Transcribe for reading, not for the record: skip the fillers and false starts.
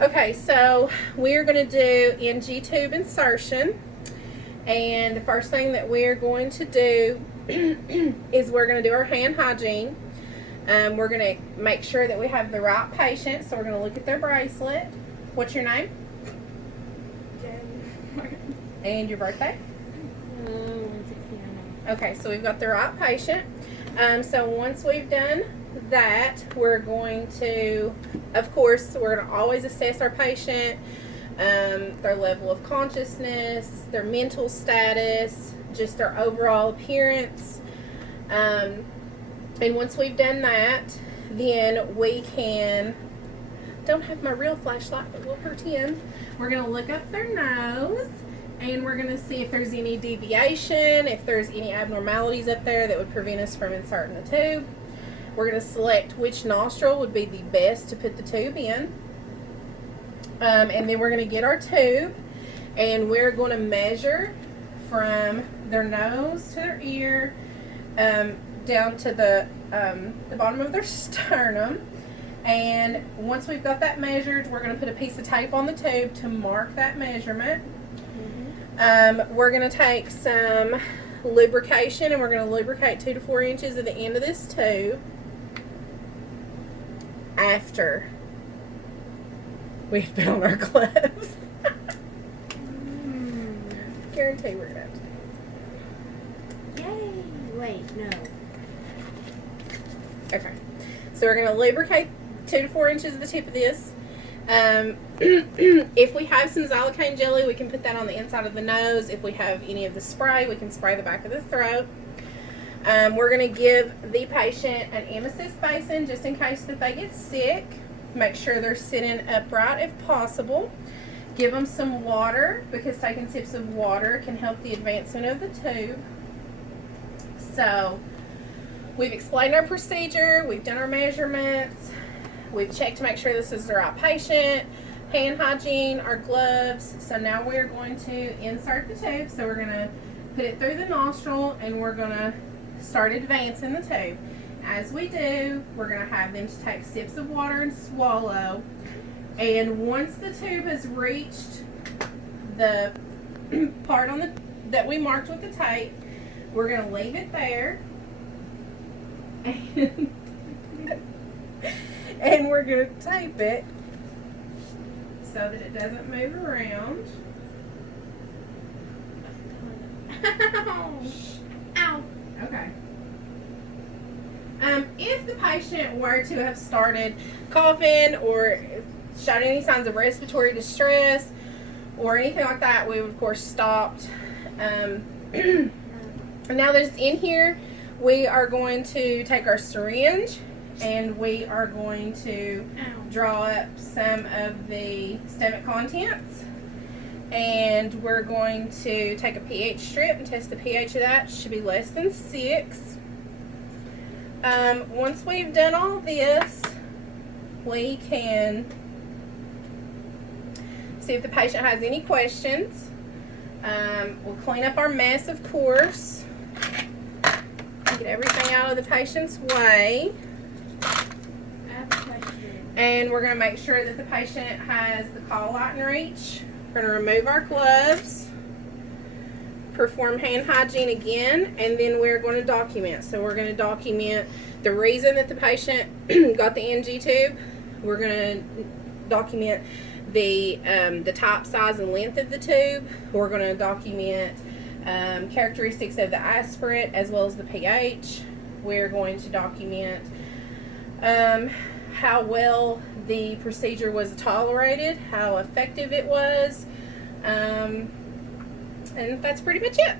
Okay, so we're going to do NG tube insertion, and the first thing that we're going to do is we're going to do our hand hygiene. We're going to make sure that we have the right patient, so we're going to look at their bracelet. What's your name? Jen. And your birthday? Okay, so we've got the right patient. So once we've done that, we're going to, of course, we're going to always assess our patient, their level of consciousness, their mental status, just their overall appearance. And once we've done that, then we can, don't have my real flashlight, but we'll pretend. We're going to look up their nose, and we're going to see if there's any deviation, if there's any abnormalities up there that would prevent us from inserting the tube. We're going to select which nostril would be the best to put the tube in. And then we're going to get our tube, and we're going to measure from their nose to their ear, down to the bottom of their sternum. And once we've got that measured, we're going to put a piece of tape on the tube to mark that measurement. We're going to take some lubrication, and we're going to lubricate 2 to 4 inches at the end of this tube after we've put on our gloves. Guarantee we're going to have to. Yay! Wait, no. Okay. So we're going to lubricate 2 to 4 inches of the tip of this. If we have some xylocaine jelly, we can put that on the inside of the nose. If we have any of the spray, we can spray the back of the throat. We're going to give the patient an emesis basin just in case that they get sick. Make sure they're sitting upright if possible. Give them some water, because taking sips of water can help the advancement of the tube. So we've explained our procedure, we've done our measurements, we've checked to make sure this is the right patient, hand hygiene, our gloves. So now we're going to insert the tube. So we're going to put it through the nostril, and we're going to start advancing the tube. As we do, we're going to have them to take sips of water and swallow. And once the tube has reached the part on that we marked with the tape, we're going to leave it there. And we're going to tape it so that it doesn't move around. Ow. Okay. If the patient were to have started coughing or showed any signs of respiratory distress or anything like that, we would of course stopped. Now that it's in here, we are going to take our syringe, and we are going to draw up some of the stomach contents, and we're going to take a pH strip and test the pH of that. It should be less than 6. Once we've done all this, we can see if the patient has any questions. We'll clean up our mess, of course, get everything out of the patient's way. And we're going to make sure that the patient has the call light in reach. We're going to remove our gloves, perform hand hygiene again, and then we're going to document. So we're going to document the reason that the patient got the NG tube. We're going to document the type, size, and length of the tube. We're going to document characteristics of the aspirate as well as the pH. We're going to document how well the procedure was tolerated, how effective it was, and that's pretty much it.